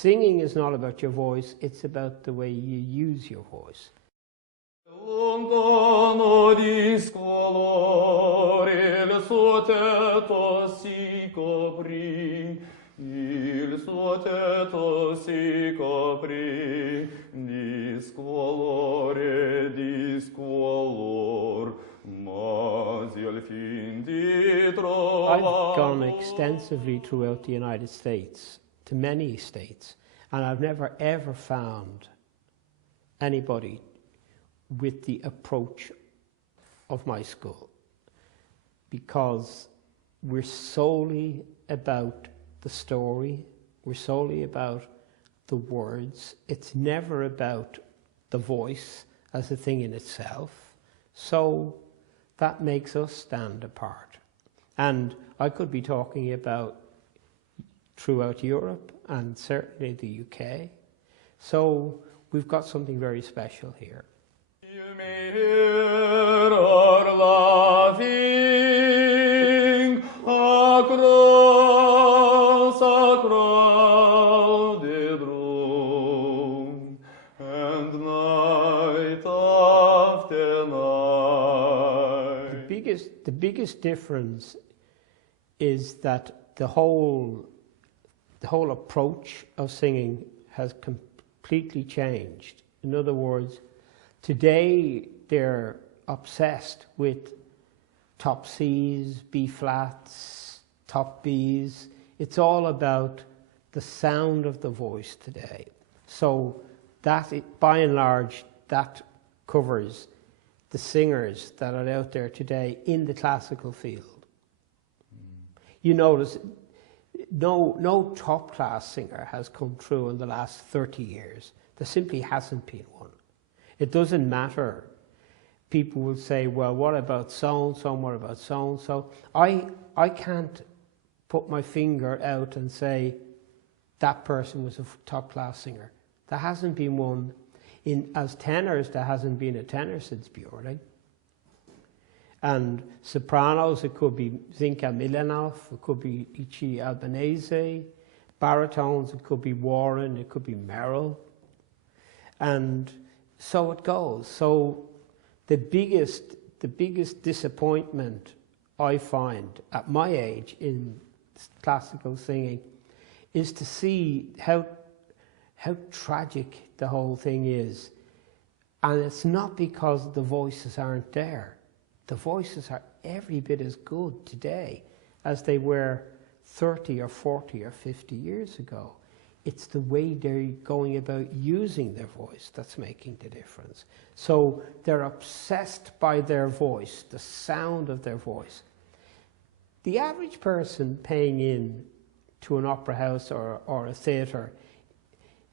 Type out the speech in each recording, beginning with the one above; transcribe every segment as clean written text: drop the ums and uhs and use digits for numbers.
Singing is not about your voice, it's about the way you use your voice. Lontano discolor il suo tetto si coprì, il suo tetto si coprì, discolore, discolor, mas il fin di trovare. I've gone extensively throughout the United States, to many states, and I've never ever found anybody with the approach of my school, because we're solely about the story, we're solely about the words. It's never about the voice as a thing in itself, so that makes us stand apart. And I could be talking about throughout Europe and certainly the UK, so we've got something very special here. You may hear our laughing across a crowded room, and night after night. The biggest difference is that the whole approach of singing has completely changed. In other words, today they're obsessed with top C's, B flats, top B's. It's all about the sound of the voice today. So that, by and large, that covers the singers that are out there today in the classical field. You notice no top class singer has come through in the last 30 years. There simply hasn't been one. It doesn't matter. People will say, well, what about so-and-so, what about so-and-so? I can't put my finger out and say that person was a top class singer. There hasn't been one. As tenors, there hasn't been a tenor since Björling. And sopranos, it could be Zinka Milanov, it could be Ichi Albanese. Baritones, it could be Warren, it could be Merrill. And so it goes. So the biggest disappointment I find at my age in classical singing is to see how tragic the whole thing is. And it's not because the voices aren't there. The voices are every bit as good today as they were 30 or 40 or 50 years ago. It's the way they're going about using their voice that's making the difference. So they're obsessed by their voice, the sound of their voice. The average person paying in to an opera house or a theatre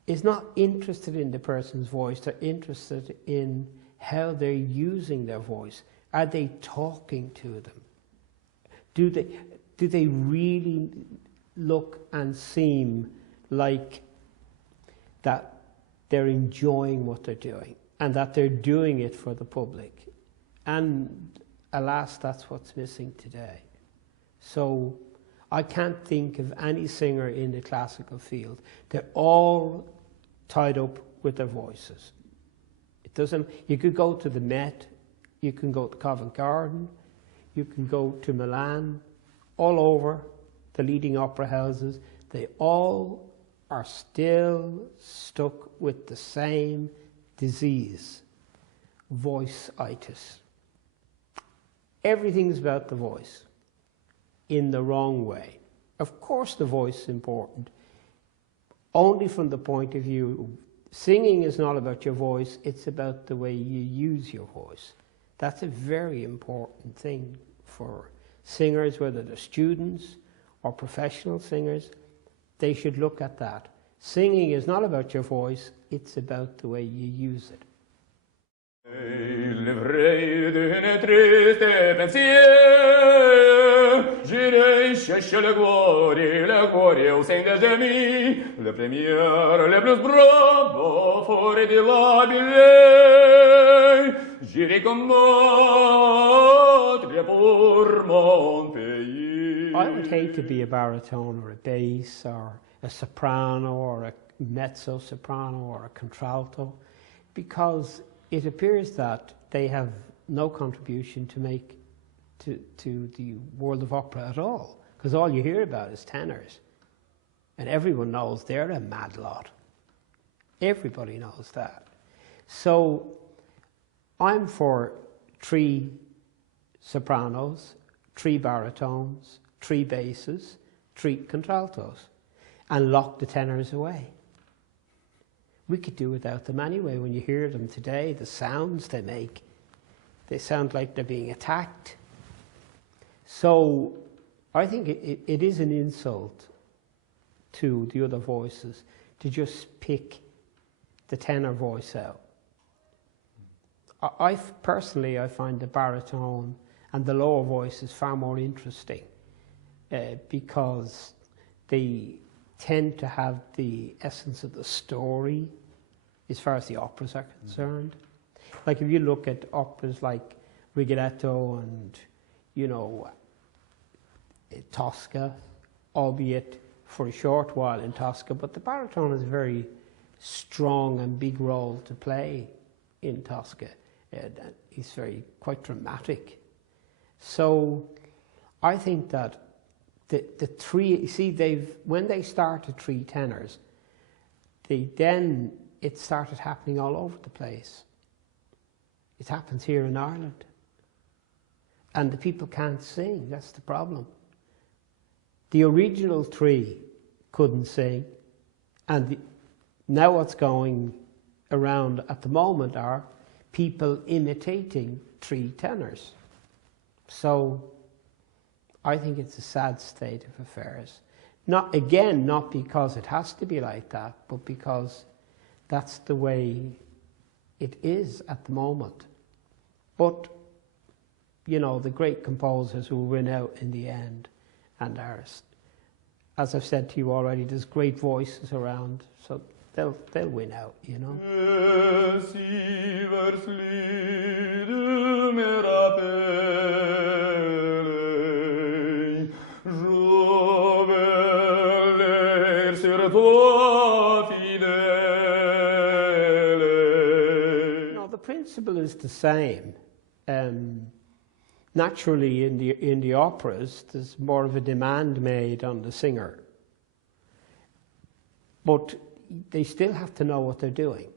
is not interested in the person's voice, they're interested in how they're using their voice. Are they talking to them? Do they really look and seem like that they're enjoying what they're doing and that they're doing it for the public? And alas, that's what's missing today. So I can't think of any singer in the classical field. They're all tied up with their voices. It doesn't. You could go to the Met, you can go to Covent Garden, you can go to Milan, all over the leading opera houses. They all are still stuck with the same disease, voice-itis. Everything's about the voice in the wrong way. Of course the voice is important, only from the point of view, singing is not about your voice, it's about the way you use your voice. That's a very important thing for singers, whether they're students or professional singers. They should look at that. Singing is not about your voice, it's about the way you use it. Livrei d'une triste pensier, j'irai chercher le gloire au sein des amis, les premières, les plus braves, forêts de la Belle, j'irai combattre pour mon pays. I would hate to be a baritone or a bass or a soprano or mezzo-soprano or a contralto, because it appears that they have no contribution to make to the world of opera at all, because all you hear about is tenors, and everyone knows they're a mad lot. Everybody knows that. So I'm for 3 sopranos, 3 baritones, 3 basses, 3 contraltos, and lock the tenors away. We could do without them anyway. When you hear them today, the sounds they make, they sound like they're being attacked. So I think it is an insult to the other voices to just pick the tenor voice out. Personally, I find the baritone and the lower voices far more interesting because they tend to have the essence of the story as far as the operas are concerned. Like if you look at operas like Rigoletto and, you know, Tosca, albeit for a short while in Tosca, but the baritone has a very strong and big role to play in Tosca. He's quite dramatic. So I think that the 3, see, when they started 3 tenors, it started happening all over the place. It happens here in Ireland. And the people can't sing, that's the problem. The original 3 couldn't sing, and now what's going around at the moment are people imitating 3 tenors. So I think it's a sad state of affairs. Not because it has to be like that, but because that's the way it is at the moment. But, you know, the great composers will win out in the end, and as I've said to you already, there's great voices around, so they'll win out, you know. No, the principle is the same. Naturally, in the operas, there's more of a demand made on the singer. But they still have to know what they're doing.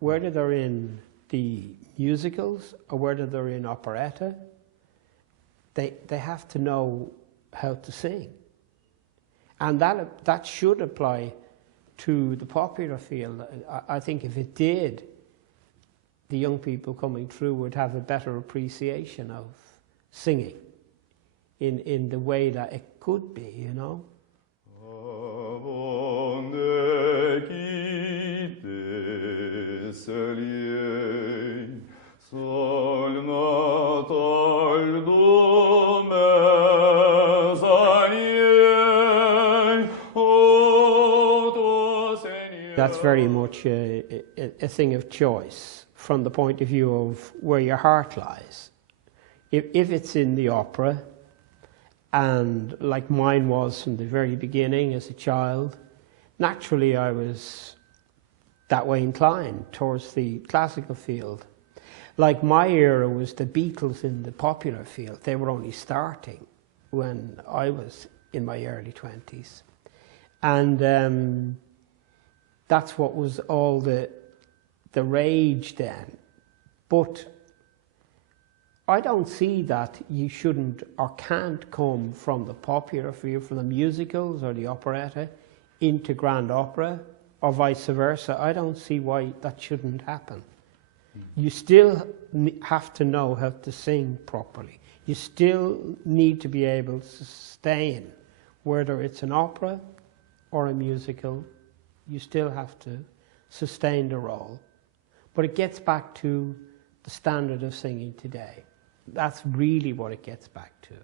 Whether they're in the musicals or whether they're in operetta, they have to know how to sing. And that should apply to the popular field. I think if it did, the young people coming through would have a better appreciation of singing in the way that it could be, you know. That's very much a thing of choice from the point of view of where your heart lies. If it's in the opera, and like mine was from the very beginning as a child, naturally I was that way inclined towards the classical field. Like my era was the Beatles in the popular field. They were only starting when I was in my early 20s. And that's what was all the rage then. But I don't see that you shouldn't or can't come from the popular field, from the musicals or the operetta, into grand opera, or vice versa. I don't see why that shouldn't happen. You still have to know how to sing properly. You still need to be able to sustain, whether it's an opera or a musical, you still have to sustain the role. But it gets back to the standard of singing today. That's really what it gets back to.